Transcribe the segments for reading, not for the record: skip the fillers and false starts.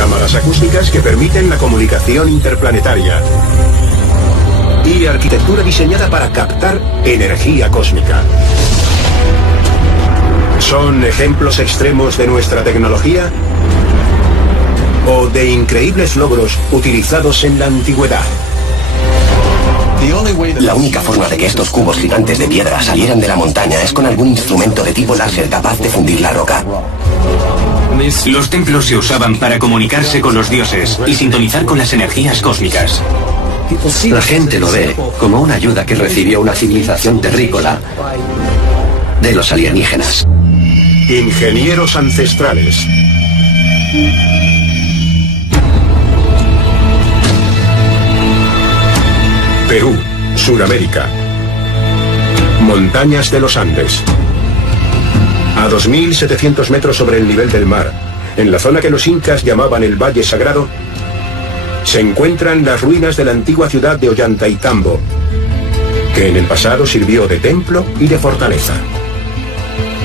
cámaras acústicas que permiten la comunicación interplanetaria y arquitectura diseñada para captar energía cósmica. ¿Son ejemplos extremos de nuestra tecnología o de increíbles logros utilizados en la antigüedad? La única forma de que estos cubos gigantes de piedra salieran de la montaña es con algún instrumento de tipo láser capaz de fundir la roca. Los templos se usaban para comunicarse con los dioses y sintonizar con las energías cósmicas. La gente lo ve como una ayuda que recibió una civilización terrícola de los alienígenas. Ingenieros ancestrales. Perú, Suramérica. Montañas de los Andes. A 2.700 metros sobre el nivel del mar, en la zona que los incas llamaban el Valle Sagrado, se encuentran las ruinas de la antigua ciudad de Ollantaytambo, que en el pasado sirvió de templo y de fortaleza.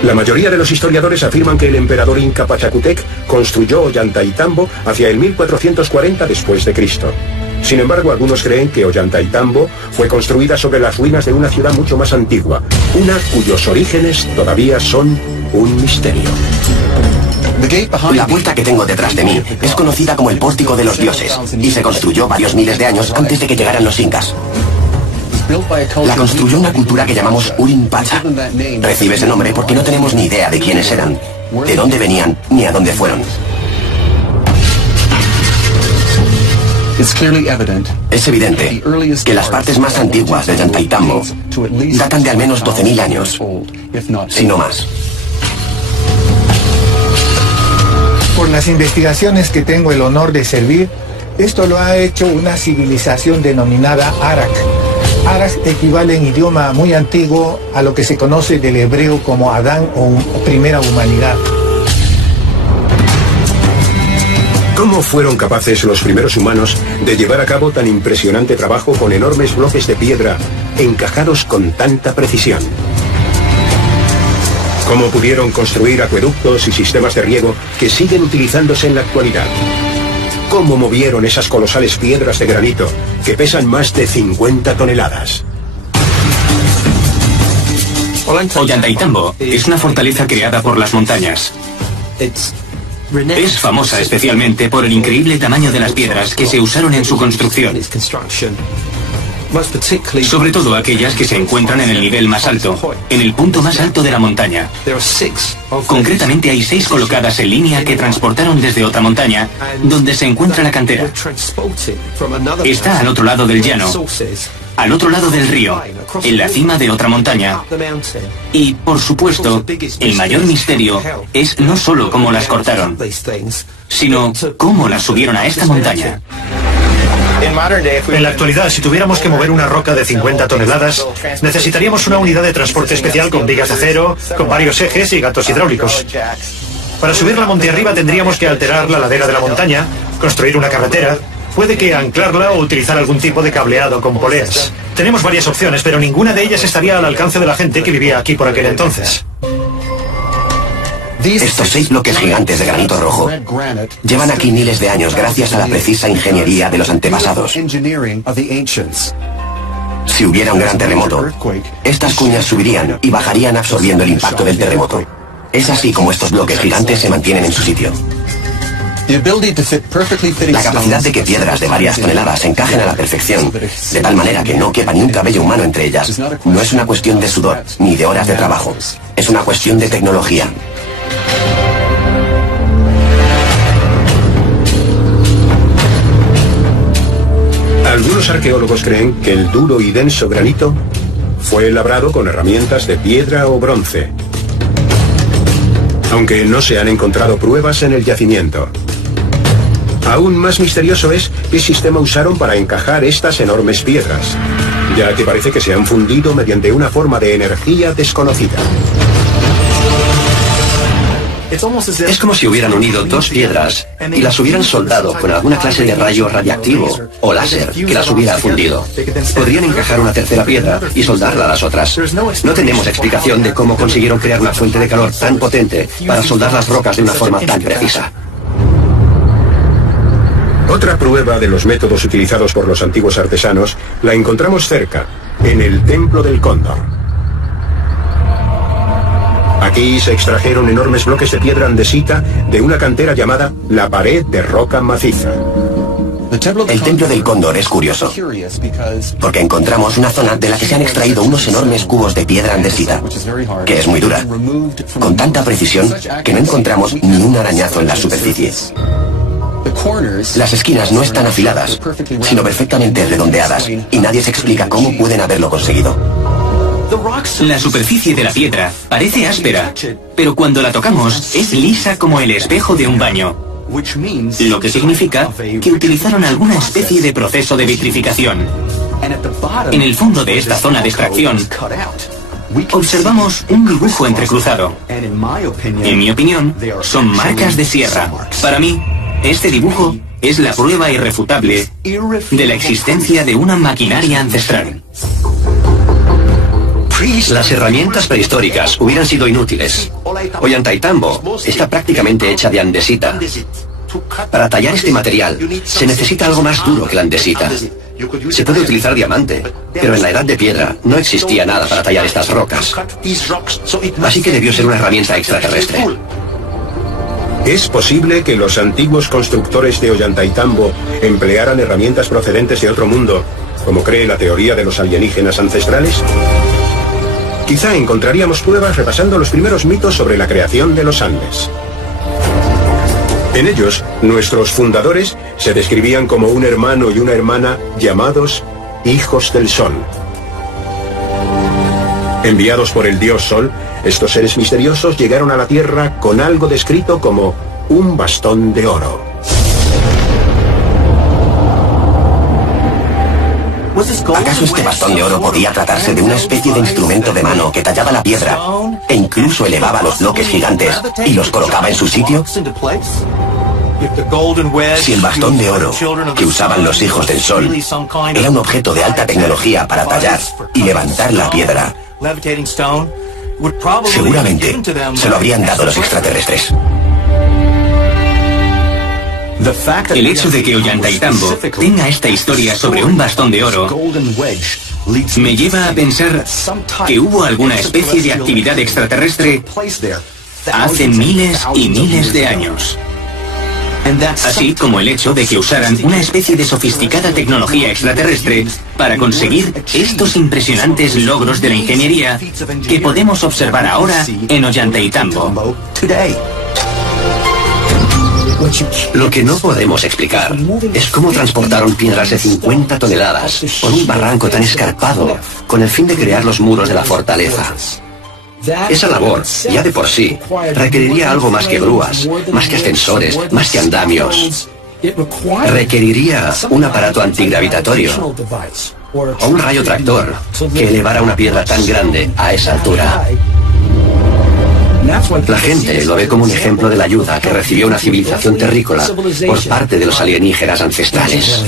La mayoría de los historiadores afirman que el emperador inca Pachacútec construyó Ollantaytambo hacia el 1440 después de Cristo. Sin embargo, algunos creen que Ollantaytambo fue construida sobre las ruinas de una ciudad mucho más antigua, una cuyos orígenes todavía son un misterio. La puerta que tengo detrás de mí es conocida como el Pórtico de los Dioses y se construyó varios miles de años antes de que llegaran los incas. La construyó una cultura que llamamos Urim Pacha. Recibe ese nombre porque no tenemos ni idea de quiénes eran, de dónde venían, ni a dónde fueron. Es evidente que las partes más antiguas de Ollantaytambo datan de al menos 12.000 años, si no más. Por las investigaciones que tengo el honor de servir, esto lo ha hecho una civilización denominada Arak. Arak equivale en idioma muy antiguo a lo que se conoce del hebreo como Adán o primera humanidad. ¿Cómo fueron capaces los primeros humanos de llevar a cabo tan impresionante trabajo con enormes bloques de piedra encajados con tanta precisión? ¿Cómo pudieron construir acueductos y sistemas de riego que siguen utilizándose en la actualidad? ¿Cómo movieron esas colosales piedras de granito que pesan más de 50 toneladas? Ollantaytambo es una fortaleza creada por las montañas. Es famosa especialmente por el increíble tamaño de las piedras que se usaron en su construcción, sobre todo aquellas que se encuentran en el nivel más alto, en el punto más alto de la montaña. Concretamente hay 6 colocadas en línea que transportaron desde otra montaña, donde se encuentra la cantera. Está al otro lado del llano, al otro lado del río, en la cima de otra montaña. Y, por supuesto, el mayor misterio es no solo cómo las cortaron, sino cómo las subieron a esta montaña. En la actualidad, si tuviéramos que mover una roca de 50 toneladas, necesitaríamos una unidad de transporte especial con vigas de acero, con varios ejes y gatos hidráulicos. Para subirla monte arriba tendríamos que alterar la ladera de la montaña, construir una carretera, puede que anclarla o utilizar algún tipo de cableado con poleas. Tenemos varias opciones, pero ninguna de ellas estaría al alcance de la gente que vivía aquí por aquel entonces. Estos 6 bloques gigantes de granito rojo llevan aquí miles de años gracias a la precisa ingeniería de los antepasados. Si hubiera un gran terremoto, estas cuñas subirían y bajarían absorbiendo el impacto del terremoto. Es así como estos bloques gigantes se mantienen en su sitio. La capacidad de que piedras de varias toneladas encajen a la perfección, de tal manera que no quepa ni un cabello humano entre ellas, no es una cuestión de sudor ni de horas de trabajo, es una cuestión de tecnología. Algunos arqueólogos creen que el duro y denso granito fue labrado con herramientas de piedra o bronce, aunque no se han encontrado pruebas en el yacimiento. Aún más misterioso es qué sistema usaron para encajar estas enormes piedras, ya que parece que se han fundido mediante una forma de energía desconocida. Es como si hubieran unido 2 piedras y las hubieran soldado con alguna clase de rayo radiactivo o láser que las hubiera fundido. Podrían encajar una tercera piedra y soldarla a las otras. No tenemos explicación de cómo consiguieron crear una fuente de calor tan potente para soldar las rocas de una forma tan precisa. Otra prueba de los métodos utilizados por los antiguos artesanos la encontramos cerca, en el Templo del Cóndor. Aquí se extrajeron enormes bloques de piedra andesita de una cantera llamada la Pared de Roca Maciza. El Templo del Cóndor es curioso, porque encontramos una zona de la que se han extraído unos enormes cubos de piedra andesita, que es muy dura, con tanta precisión que no encontramos ni un arañazo en la superficie. Las esquinas no están afiladas, sino perfectamente redondeadas, y nadie se explica cómo pueden haberlo conseguido. La superficie de la piedra parece áspera, pero cuando la tocamos es lisa como el espejo de un baño, lo que significa que utilizaron alguna especie de proceso de vitrificación. En el fondo de esta zona de extracción observamos un dibujo entrecruzado. En mi opinión, son marcas de sierra. Para mí, este dibujo es la prueba irrefutable de la existencia de una maquinaria ancestral. Las herramientas prehistóricas hubieran sido inútiles. Ollantaytambo está prácticamente hecha de andesita. Para tallar este material se necesita algo más duro que la andesita. Se puede utilizar diamante, pero en la edad de piedra no existía nada para tallar estas rocas. Así que debió ser una herramienta extraterrestre. ¿Es posible que los antiguos constructores de Ollantaytambo emplearan herramientas procedentes de otro mundo, como cree la teoría de los alienígenas ancestrales? Quizá encontraríamos pruebas repasando los primeros mitos sobre la creación de los Andes. En ellos, nuestros fundadores se describían como un hermano y una hermana llamados hijos del Sol. Enviados por el dios Sol, estos seres misteriosos llegaron a la Tierra con algo descrito como un bastón de oro. ¿Acaso este bastón de oro podía tratarse de una especie de instrumento de mano que tallaba la piedra e incluso elevaba los bloques gigantes y los colocaba en su sitio? Si el bastón de oro que usaban los hijos del Sol era un objeto de alta tecnología para tallar y levantar la piedra, seguramente se lo habrían dado los extraterrestres. El hecho de que Ollantaytambo tenga esta historia sobre un bastón de oro me lleva a pensar que hubo alguna especie de actividad extraterrestre hace miles y miles de años. Así como el hecho de que usaran una especie de sofisticada tecnología extraterrestre para conseguir estos impresionantes logros de la ingeniería que podemos observar ahora en Ollantaytambo. Lo que no podemos explicar es cómo transportaron piedras de 50 toneladas por un barranco tan escarpado con el fin de crear los muros de la fortaleza. Esa labor, ya de por sí, requeriría algo más que grúas, más que ascensores, más que andamios. Requeriría un aparato antigravitatorio o un rayo tractor que elevara una piedra tan grande a esa altura. La gente lo ve como un ejemplo de la ayuda que recibió una civilización terrícola por parte de los alienígenas ancestrales.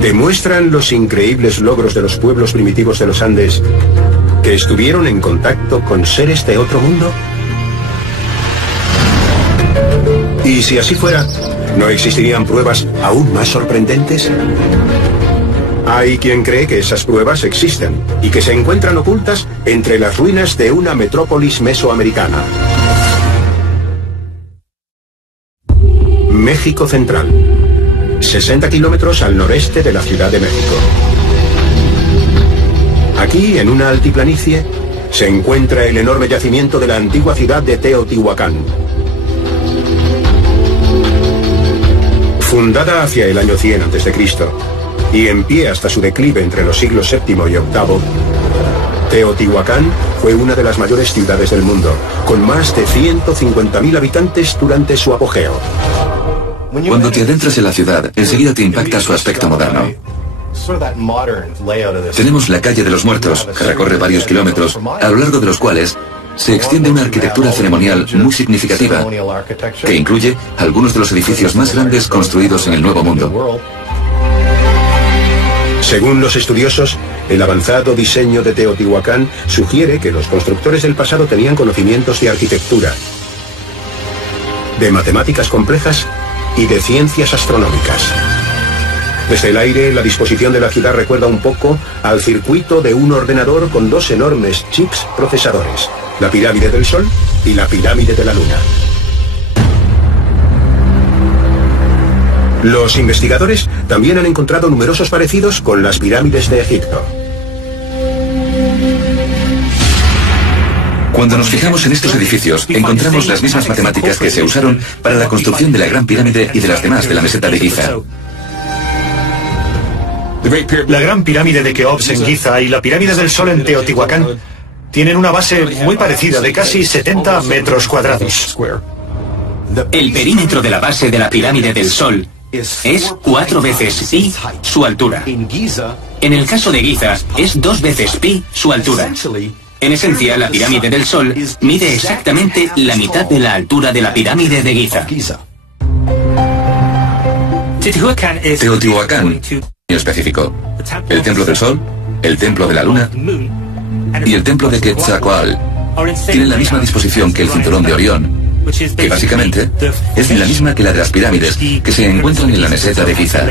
¿Demuestran los increíbles logros de los pueblos primitivos de los Andes que estuvieron en contacto con seres de otro mundo? Y si así fuera, ¿no existirían pruebas aún más sorprendentes? Hay quien cree que esas pruebas existen y que se encuentran ocultas entre las ruinas de una metrópolis mesoamericana. México Central, 60 kilómetros al noreste de la Ciudad de México. Aquí, en una altiplanicie, se encuentra el enorme yacimiento de la antigua ciudad de Teotihuacán. Fundada hacia el año 100 a.C., y en pie hasta su declive entre los siglos VII y VIII, Teotihuacán fue una de las mayores ciudades del mundo, con más de 150.000 habitantes durante su apogeo. Cuando te adentras en la ciudad, enseguida te impacta su aspecto moderno. Tenemos la calle de los Muertos, que recorre varios kilómetros, a lo largo de los cuales se extiende una arquitectura ceremonial muy significativa, que incluye algunos de los edificios más grandes construidos en el Nuevo Mundo. Según los estudiosos, el avanzado diseño de Teotihuacán sugiere que los constructores del pasado tenían conocimientos de arquitectura de matemáticas complejas y de ciencias astronómicas. Desde el aire, la disposición de la ciudad recuerda un poco al circuito de un ordenador con dos enormes chips procesadores, la pirámide del Sol y la pirámide de la Luna. Los investigadores también han encontrado numerosos parecidos con las pirámides de Egipto. Cuando nos fijamos en estos edificios, encontramos las mismas matemáticas que se usaron para la construcción de la Gran Pirámide y de las demás de la meseta de Giza. La Gran Pirámide de Keops en Giza y la Pirámide del Sol en Teotihuacán tienen una base muy parecida, de casi 70 metros cuadrados. El perímetro de la base de la Pirámide del Sol es 4 veces pi su altura. En el caso de Giza, es 2 veces pi su altura. En esencia, la Pirámide del Sol mide exactamente la mitad de la altura de la Pirámide de Giza. Teotihuacán, en específico, el Templo del Sol, el Templo de la Luna y el Templo de Quetzalcóatl tienen la misma disposición que el Cinturón de Orión, que básicamente es la misma que la de las pirámides que se encuentran en la meseta de Giza.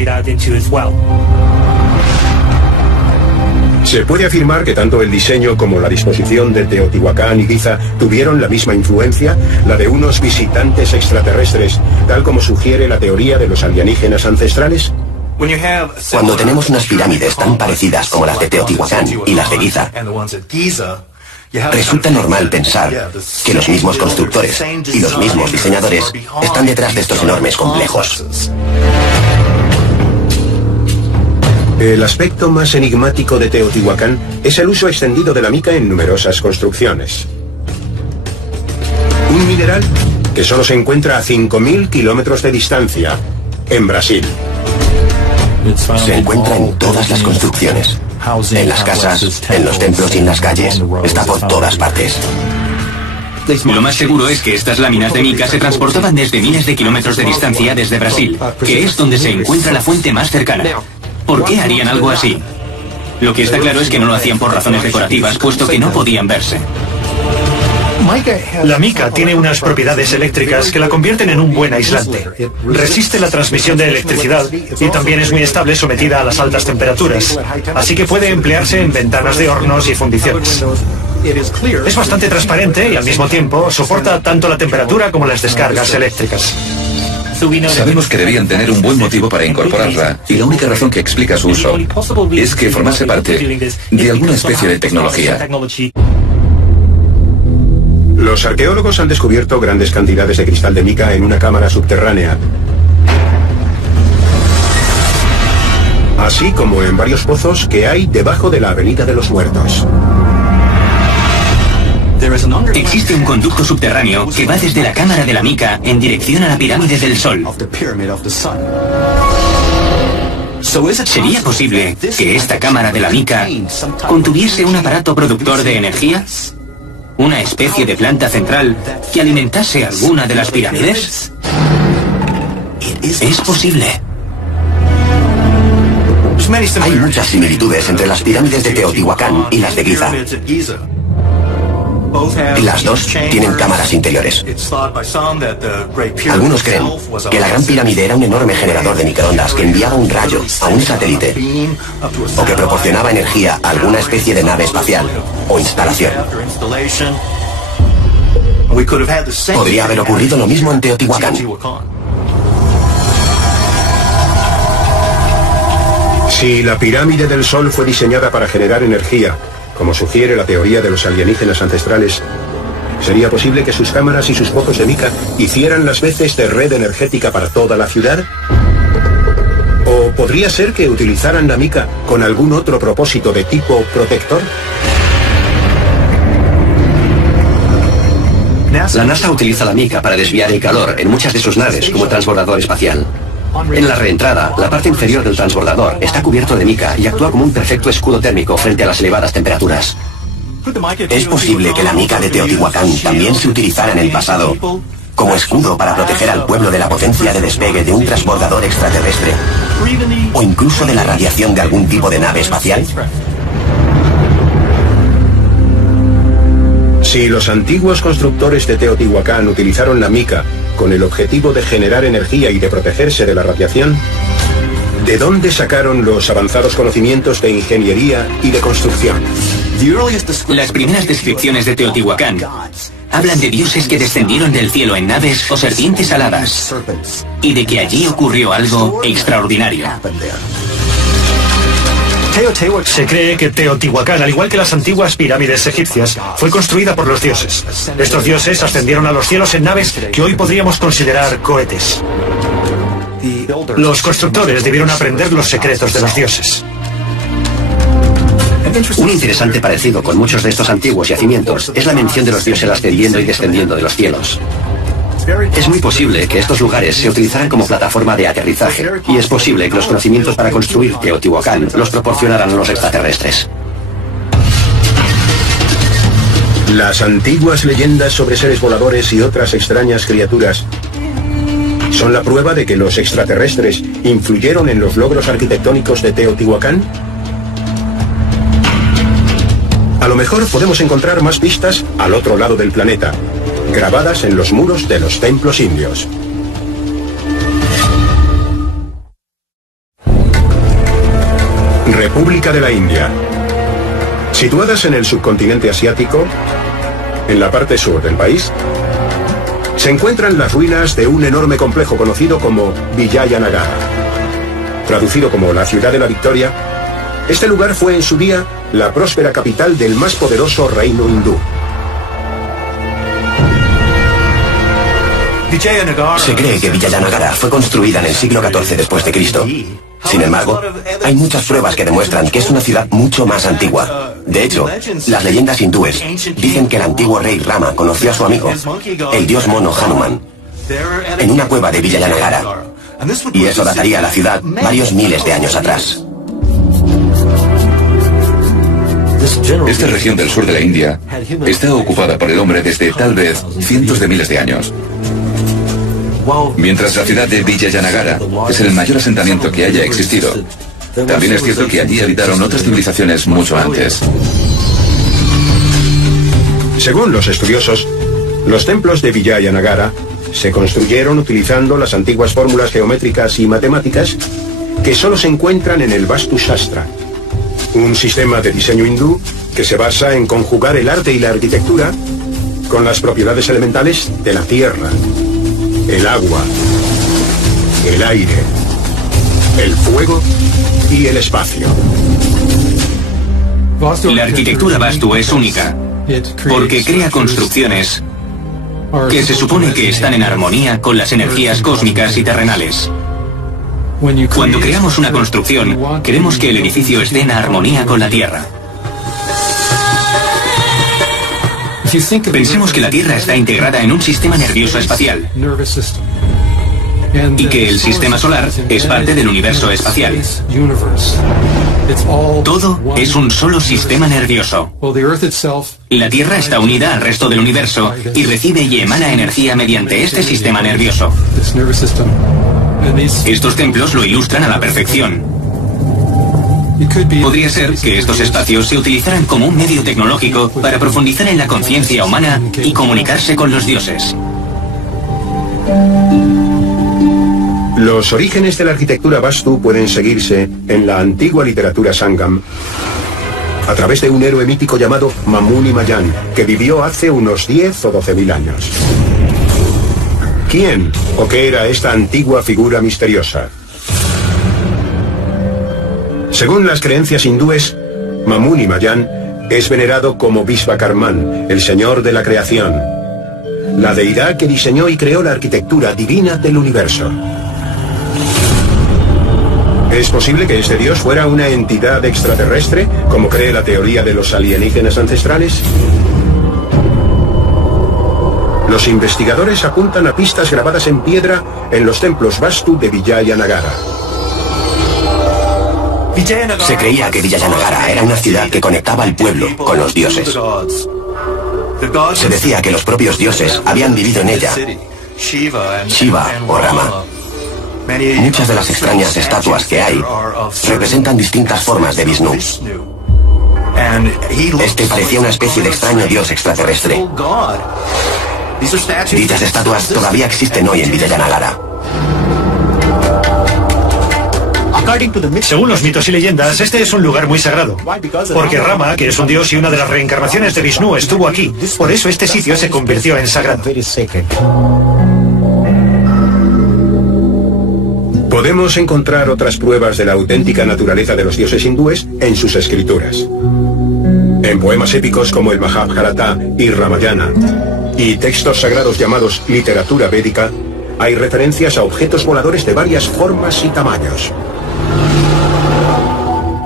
Se puede afirmar que tanto el diseño como la disposición de Teotihuacán y Giza tuvieron la misma influencia, la de unos visitantes extraterrestres, tal como sugiere la teoría de los alienígenas ancestrales. Cuando tenemos unas pirámides tan parecidas como las de Teotihuacán y las de Giza, resulta normal pensar que los mismos constructores y los mismos diseñadores están detrás de estos enormes complejos. El aspecto más enigmático de Teotihuacán es el uso extendido de la mica en numerosas construcciones. Un mineral que solo se encuentra a 5.000 kilómetros de distancia, en Brasil. Se encuentra en todas las construcciones, en las casas, en los templos y en las calles. Está por todas partes. Lo más seguro es que estas láminas de mica se transportaban desde miles de kilómetros de distancia desde Brasil, que es donde se encuentra la fuente más cercana. ¿Por qué harían algo así? Lo que está claro es que no lo hacían por razones decorativas, puesto que no podían verse. La mica tiene unas propiedades eléctricas que la convierten en un buen aislante. Resiste la transmisión de electricidad y también es muy estable sometida a las altas temperaturas. Así que puede emplearse en ventanas de hornos y fundiciones. Es bastante transparente y al mismo tiempo soporta tanto la temperatura como las descargas eléctricas. Sabemos que debían tener un buen motivo para incorporarla, y la única razón que explica su uso es que formase parte de alguna especie de tecnología. Los arqueólogos han descubierto grandes cantidades de cristal de mica en una cámara subterránea, así como en varios pozos que hay debajo de la Avenida de los Muertos. Existe un conducto subterráneo que va desde la cámara de la mica en dirección a la Pirámide del Sol. ¿Sería posible que esta cámara de la mica contuviese un aparato productor de energía? ¿Una especie de planta central que alimentase alguna de las pirámides? Es posible. Hay muchas similitudes entre las pirámides de Teotihuacán y las de Giza. Las dos tienen cámaras interiores. Algunos creen que la Gran Pirámide era un enorme generador de microondas que enviaba un rayo a un satélite o que proporcionaba energía a alguna especie de nave espacial o instalación. Podría haber ocurrido lo mismo en Teotihuacán. Si la Pirámide del Sol fue diseñada para generar energía, como sugiere la teoría de los alienígenas ancestrales, ¿sería posible que sus cámaras y sus pozos de mica hicieran las veces de red energética para toda la ciudad? ¿O podría ser que utilizaran la mica con algún otro propósito de tipo protector? La NASA utiliza la mica para desviar el calor en muchas de sus naves como transbordador espacial. En la reentrada, la parte inferior del transbordador está cubierto de mica y actúa como un perfecto escudo térmico frente a las elevadas temperaturas. ¿Es posible que la mica de Teotihuacán también se utilizara en el pasado como escudo para proteger al pueblo de la potencia de despegue de un transbordador extraterrestre? ¿O incluso de la radiación de algún tipo de nave espacial? Si los antiguos constructores de Teotihuacán utilizaron la mica con el objetivo de generar energía y de protegerse de la radiación, ¿de dónde sacaron los avanzados conocimientos de ingeniería y de construcción? Las primeras descripciones de Teotihuacán hablan de dioses que descendieron del cielo en naves o serpientes aladas y de que allí ocurrió algo extraordinario. Se cree que Teotihuacán, al igual que las antiguas pirámides egipcias, fue construida por los dioses. Estos dioses ascendieron a los cielos en naves que hoy podríamos considerar cohetes. Los constructores debieron aprender los secretos de los dioses. Un interesante parecido con muchos de estos antiguos yacimientos es la mención de los dioses ascendiendo y descendiendo de los cielos. Es muy posible que estos lugares se utilizaran como plataforma de aterrizaje, y es posible que los conocimientos para construir Teotihuacán los proporcionaran los extraterrestres. Las antiguas leyendas sobre seres voladores y otras extrañas criaturas son la prueba de que los extraterrestres influyeron en los logros arquitectónicos de Teotihuacán. A lo mejor podemos encontrar más pistas al otro lado del planeta, grabadas en los muros de los templos indios. República de la India. Situadas en el subcontinente asiático, en la parte sur del país, se encuentran las ruinas de un enorme complejo conocido como Vijayanagara. Traducido como la ciudad de la victoria, este lugar fue en su día la próspera capital del más poderoso reino hindú. Se cree que Vijayanagara fue construida en el siglo XIV después de Cristo. Sin embargo, hay muchas pruebas que demuestran que es una ciudad mucho más antigua. De hecho, las leyendas hindúes dicen que el antiguo rey Rama conoció a su amigo, el dios mono Hanuman, en una cueva de Vijayanagara. Y eso dataría a la ciudad varios miles de años atrás. Esta región del sur de la India está ocupada por el hombre desde tal vez cientos de miles de años. Mientras la ciudad de Vijayanagara es el mayor asentamiento que haya existido, también es cierto que allí habitaron otras civilizaciones mucho antes. Según los estudiosos, los templos de Vijayanagara se construyeron utilizando las antiguas fórmulas geométricas y matemáticas que solo se encuentran en el Vastu Shastra, un sistema de diseño hindú que se basa en conjugar el arte y la arquitectura con las propiedades elementales de la tierra, el agua, el aire, el fuego y el espacio. La arquitectura Vastu es única, porque crea construcciones que se supone que están en armonía con las energías cósmicas y terrenales. Cuando creamos una construcción, queremos que el edificio esté en armonía con la Tierra. Pensemos que la Tierra está integrada en un sistema nervioso espacial y que el sistema solar es parte del universo espacial. Todo es un solo sistema nervioso. La Tierra está unida al resto del universo y recibe y emana energía mediante este sistema nervioso. Estos templos lo ilustran a la perfección. Podría ser que estos espacios se utilizaran como un medio tecnológico para profundizar en la conciencia humana y comunicarse con los dioses. Los orígenes de la arquitectura Vastu pueden seguirse en la antigua literatura Sangam a través de un héroe mítico llamado Mamuni Mayan, que vivió hace unos 10 o 12.000 años. ¿Quién o qué era esta antigua figura misteriosa? Según las creencias hindúes, Mamuni Mayan es venerado como Vishvakarman, el señor de la creación, la deidad que diseñó y creó la arquitectura divina del universo. ¿Es posible que este dios fuera una entidad extraterrestre, como cree la teoría de los alienígenas ancestrales? Los investigadores apuntan a pistas grabadas en piedra en los templos Vastu de Vijayanagara. Se creía que Vijayanagara era una ciudad que conectaba al pueblo con los dioses. Se decía que los propios dioses habían vivido en ella, Shiva o Rama. Muchas de las extrañas estatuas que hay representan distintas formas de Vishnu. Este parecía una especie de extraño dios extraterrestre. Dichas estatuas todavía existen hoy en Vijayanagara. Según los mitos y leyendas, este es un lugar muy sagrado, porque Rama, que es un dios y una de las reencarnaciones de Vishnu, estuvo aquí. Por eso este sitio se convirtió en sagrado. Podemos encontrar otras pruebas de la auténtica naturaleza de los dioses hindúes en sus escrituras. En poemas épicos como el Mahabharata y Ramayana, y textos sagrados llamados literatura védica, hay referencias a objetos voladores de varias formas y tamaños.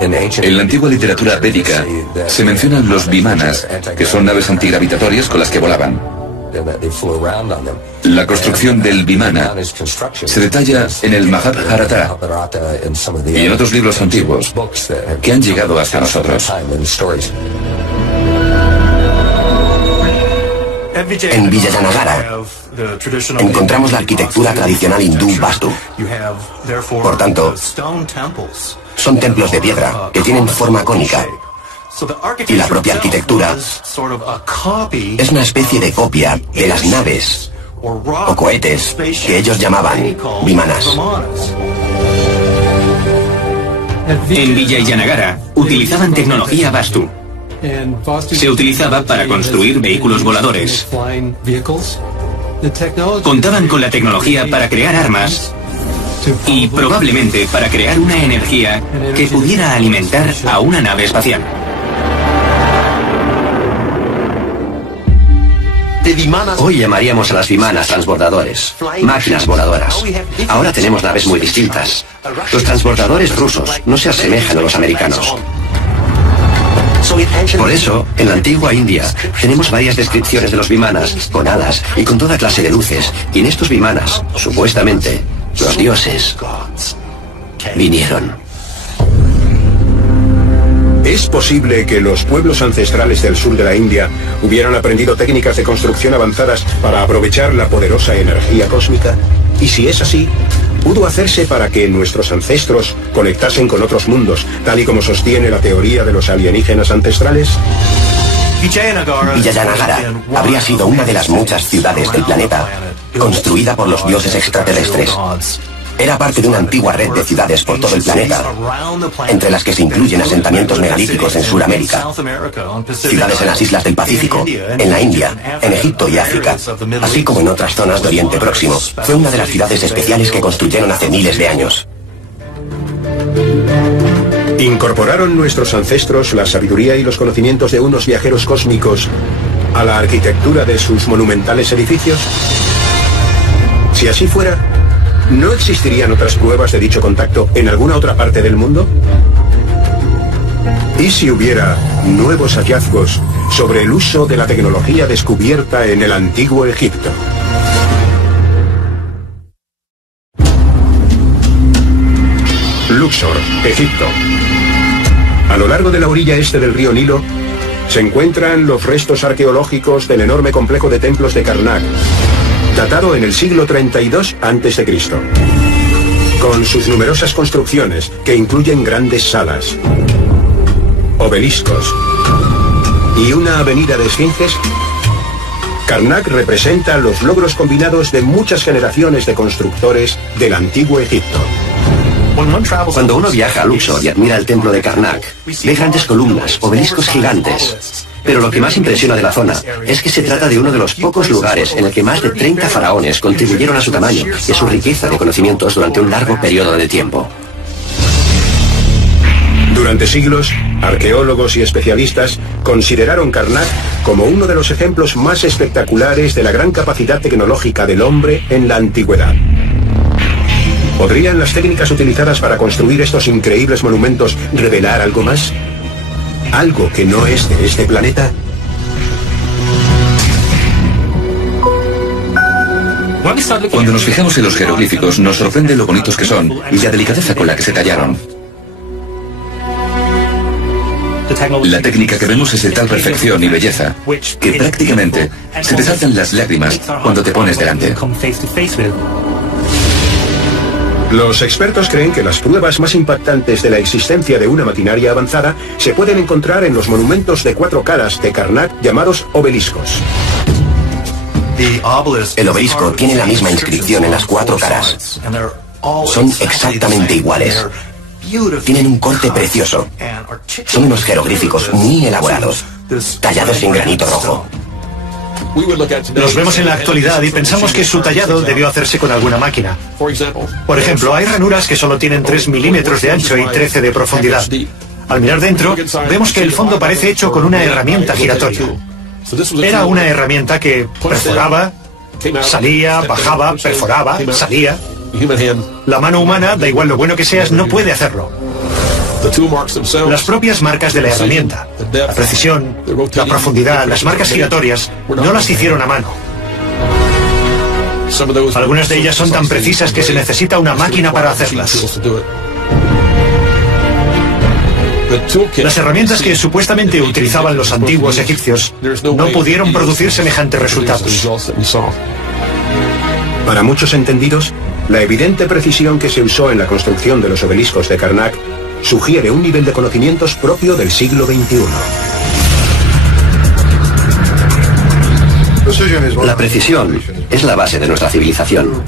En la antigua literatura védica se mencionan los vimanas, que son naves antigravitatorias con las que volaban. La construcción del vimana se detalla en el Mahabharata y en otros libros antiguos que han llegado hasta nosotros. En Vijayanagara encontramos la arquitectura tradicional hindú Vastu. Por tanto, son templos de piedra que tienen forma cónica. Y la propia arquitectura es una especie de copia de las naves o cohetes que ellos llamaban vimanas. En Vijayanagara utilizaban tecnología Vastu. Se utilizaba para construir vehículos voladores. Contaban con la tecnología para crear armas y probablemente para crear una energía que pudiera alimentar a una nave espacial. Hoy llamaríamos a las vimanas transbordadores, máquinas voladoras. Ahora tenemos naves muy distintas. Los transbordadores rusos no se asemejan a los americanos. Por eso, en la antigua India, tenemos varias descripciones de los vimanas, con alas y con toda clase de luces. Y en estos vimanas, supuestamente, los dioses vinieron. ¿Es posible que los pueblos ancestrales del sur de la India hubieran aprendido técnicas de construcción avanzadas para aprovechar la poderosa energía cósmica? Y si es así, ¿pudo hacerse para que nuestros ancestros conectasen con otros mundos, tal y como sostiene la teoría de los alienígenas ancestrales? Vijayanagara habría sido una de las muchas ciudades del planeta construida por los dioses extraterrestres. Era parte de una antigua red de ciudades por todo el planeta, entre las que se incluyen asentamientos megalíticos en Sudamérica, ciudades en las islas del Pacífico, en la India, en Egipto y África, así como en otras zonas de Oriente Próximo. Fue una de las ciudades especiales que construyeron hace miles de años. ¿Incorporaron nuestros ancestros la sabiduría y los conocimientos de unos viajeros cósmicos a la arquitectura de sus monumentales edificios? Si así fuera, ¿no existirían otras pruebas de dicho contacto en alguna otra parte del mundo? ¿Y si hubiera nuevos hallazgos sobre el uso de la tecnología descubierta en el antiguo Egipto? Luxor, Egipto. A lo largo de la orilla este del río Nilo se encuentran los restos arqueológicos del enorme complejo de templos de Karnak, datado en el siglo 32 a.C., con sus numerosas construcciones que incluyen grandes salas, obeliscos y una avenida de esfinges. Karnak representa los logros combinados de muchas generaciones de constructores del antiguo Egipto. Cuando uno viaja a Luxor y admira el templo de Karnak, ve grandes columnas, obeliscos gigantes. Pero lo que más impresiona de la zona es que se trata de uno de los pocos lugares en el que más de 30 faraones contribuyeron a su tamaño y a su riqueza de conocimientos durante un largo periodo de tiempo. Durante siglos, arqueólogos y especialistas consideraron Karnak como uno de los ejemplos más espectaculares de la gran capacidad tecnológica del hombre en la antigüedad. ¿Podrían las técnicas utilizadas para construir estos increíbles monumentos revelar algo más? ¿Algo que no es de este planeta? Cuando nos fijamos en los jeroglíficos, nos sorprende lo bonitos que son y la delicadeza con la que se tallaron. La técnica que vemos es de tal perfección y belleza que prácticamente se te saltan las lágrimas cuando te pones delante. Los expertos creen que las pruebas más impactantes de la existencia de una maquinaria avanzada se pueden encontrar en los monumentos de 4 caras de Karnak llamados obeliscos. El obelisco tiene la misma inscripción en las 4 caras. Son exactamente iguales. Tienen un corte precioso. Son unos jeroglíficos muy elaborados, tallados en granito rojo. Los vemos en la actualidad y pensamos que su tallado debió hacerse con alguna máquina. Por ejemplo, hay ranuras que solo tienen 3 milímetros de ancho y 13 de profundidad. Al mirar dentro, vemos que el fondo parece hecho con una herramienta giratoria. Era una herramienta que perforaba, salía, bajaba, perforaba, salía. La mano humana, da igual lo bueno que seas, no puede hacerlo. Las propias marcas de la herramienta, la precisión, la profundidad, las marcas giratorias, no las hicieron a mano. Algunas de ellas son tan precisas que se necesita una máquina para hacerlas. Las herramientas que supuestamente utilizaban los antiguos egipcios no pudieron producir semejantes resultados. Para muchos entendidos, la evidente precisión que se usó en la construcción de los obeliscos de Karnak sugiere un nivel de conocimientos propio del siglo XXI. La precisión es la base de nuestra civilización.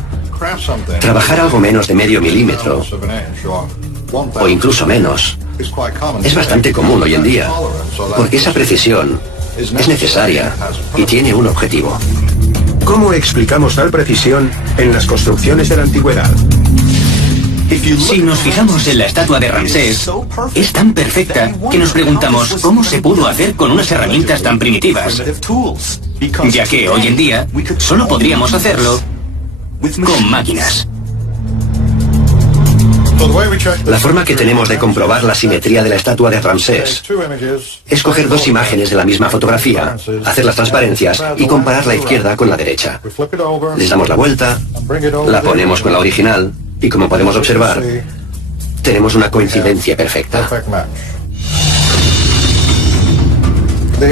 Trabajar algo menos de medio milímetro, o incluso menos, es bastante común hoy en día, porque esa precisión es necesaria y tiene un objetivo. ¿Cómo explicamos tal precisión en las construcciones de la antigüedad? Si nos fijamos en la estatua de Ramsés, es tan perfecta que nos preguntamos cómo se pudo hacer con unas herramientas tan primitivas, ya que hoy en día solo podríamos hacerlo con máquinas. La forma que tenemos de comprobar la simetría de la estatua de Ramsés es coger 2 imágenes de la misma fotografía, hacer las transparencias y comparar la izquierda con la derecha. Les damos la vuelta, la ponemos con la original y, como podemos observar, tenemos una coincidencia perfecta.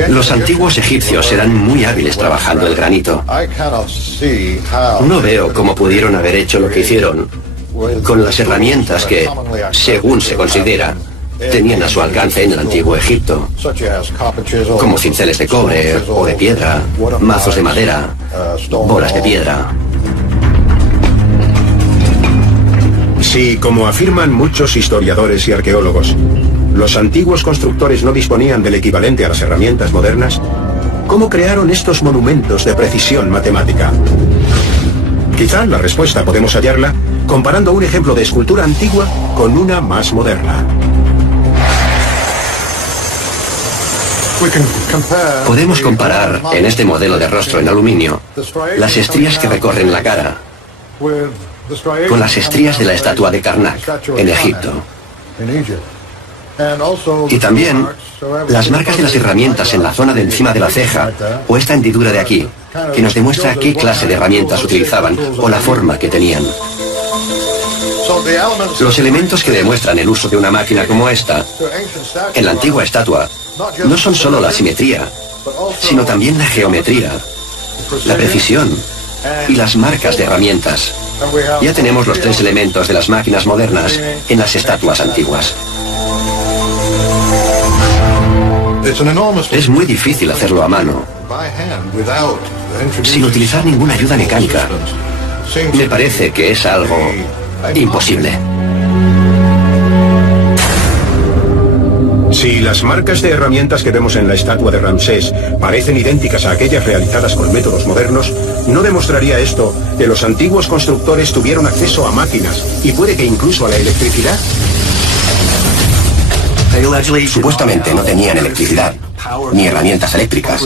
Los antiguos egipcios eran muy hábiles trabajando el granito. No veo cómo pudieron haber hecho lo que hicieron con las herramientas que, según se considera, tenían a su alcance en el antiguo Egipto, como cinceles de cobre o de piedra, mazos de madera, bolas de piedra. Si, como afirman muchos historiadores y arqueólogos, los antiguos constructores no disponían del equivalente a las herramientas modernas, ¿cómo crearon estos monumentos de precisión matemática? Quizá la respuesta podemos hallarla comparando un ejemplo de escultura antigua con una más moderna. Podemos comparar en este modelo de rostro en aluminio las estrías que recorren la cara con las estrías de la estatua de Karnak en Egipto. Y también las marcas de las herramientas en la zona de encima de la ceja o esta hendidura de aquí, que nos demuestra qué clase de herramientas utilizaban o la forma que tenían. Los elementos que demuestran el uso de una máquina como esta, en la antigua estatua, no son solo la simetría, sino también la geometría, la precisión y las marcas de herramientas. Ya tenemos los 3 elementos de las máquinas modernas en las estatuas antiguas. Es muy difícil hacerlo a mano, sin utilizar ninguna ayuda mecánica. Me parece que es algo imposible. Si las marcas de herramientas que vemos en la estatua de Ramsés parecen idénticas a aquellas realizadas con métodos modernos, ¿no demostraría esto que los antiguos constructores tuvieron acceso a máquinas y puede que incluso a la electricidad? Supuestamente no tenían electricidad, ni herramientas eléctricas.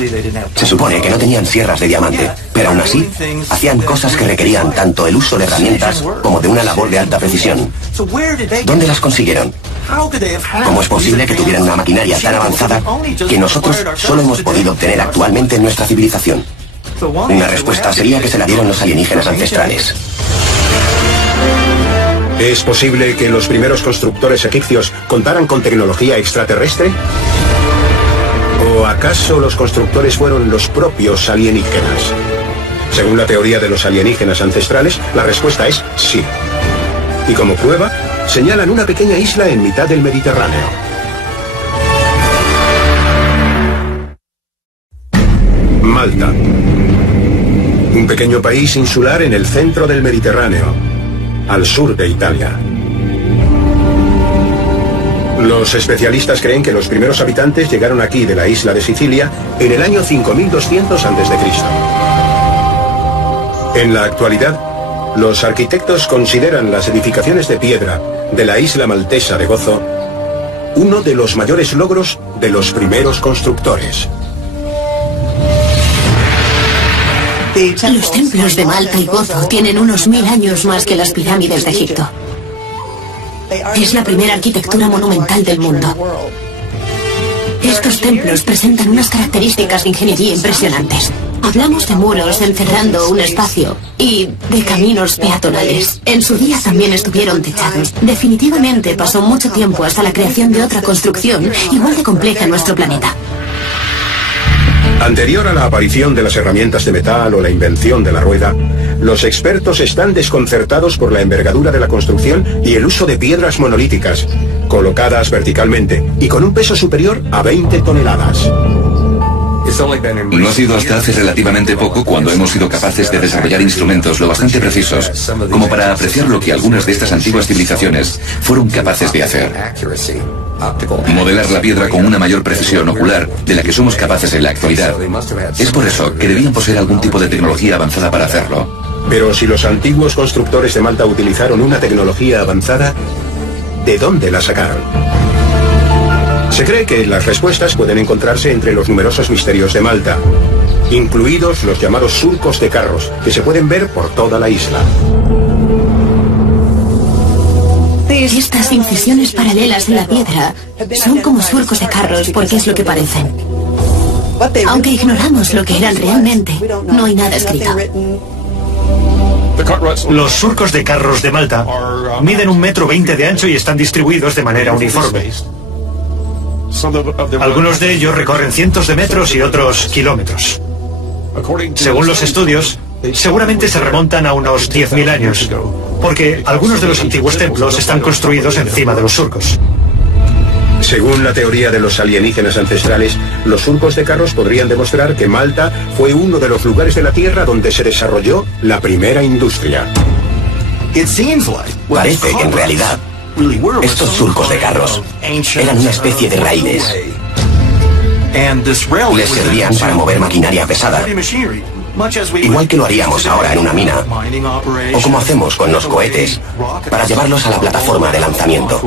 Se supone que no tenían sierras de diamante, pero aún así, hacían cosas que requerían tanto el uso de herramientas como de una labor de alta precisión. ¿Dónde las consiguieron? ¿Cómo es posible que tuvieran una maquinaria tan avanzada que nosotros solo hemos podido obtener actualmente en nuestra civilización? Una respuesta sería que se la dieron los alienígenas ancestrales. ¿Es posible que los primeros constructores egipcios contaran con tecnología extraterrestre? ¿O acaso los constructores fueron los propios alienígenas? Según la teoría de los alienígenas ancestrales, la respuesta es sí. Y como prueba, señalan una pequeña isla en mitad del Mediterráneo. Malta. Un pequeño país insular en el centro del Mediterráneo, al sur de Italia. Los especialistas creen que los primeros habitantes llegaron aquí de la isla de Sicilia en el año 5200 a.C. En la actualidad, los arquitectos consideran las edificaciones de piedra de la isla maltesa de Gozo uno de los mayores logros de los primeros constructores. Los templos de Malta y Gozo tienen unos 1000 años más que las pirámides de Egipto. Es la primera arquitectura monumental del mundo. Estos templos presentan unas características de ingeniería impresionantes. Hablamos de muros encerrando un espacio y de caminos peatonales. En su día también estuvieron techados. Definitivamente pasó mucho tiempo hasta la creación de otra construcción igual de compleja en nuestro planeta. Anterior a la aparición de las herramientas de metal o la invención de la rueda, los expertos están desconcertados por la envergadura de la construcción y el uso de piedras monolíticas, colocadas verticalmente y con un peso superior a 20 toneladas. No ha sido hasta hace relativamente poco cuando hemos sido capaces de desarrollar instrumentos lo bastante precisos como para apreciar lo que algunas de estas antiguas civilizaciones fueron capaces de hacer. Modelar la piedra con una mayor precisión ocular de la que somos capaces en la actualidad. Es por eso que debían poseer algún tipo de tecnología avanzada para hacerlo. Pero si los antiguos constructores de Malta utilizaron una tecnología avanzada, ¿de dónde la sacaron? Se cree que las respuestas pueden encontrarse entre los numerosos misterios de Malta, incluidos los llamados surcos de carros, que se pueden ver por toda la isla. Estas incisiones paralelas en la piedra son como surcos de carros porque es lo que parecen. Aunque ignoramos lo que eran realmente, no hay nada escrito. Los surcos de carros de Malta miden 1,20 m de ancho y están distribuidos de manera uniforme. Algunos de ellos recorren cientos de metros y otros kilómetros. Según los estudios, seguramente se remontan a unos 10.000 años, porque algunos de los antiguos templos están construidos encima de los surcos. Según la teoría de los alienígenas ancestrales, los surcos de carros podrían demostrar que Malta fue uno de los lugares de la Tierra donde se desarrolló la primera industria. Parece que en realidad estos surcos de carros eran una especie de raíles. Les servían para mover maquinaria pesada, igual que lo haríamos ahora en una mina, o como hacemos con los cohetes, para llevarlos a la plataforma de lanzamiento.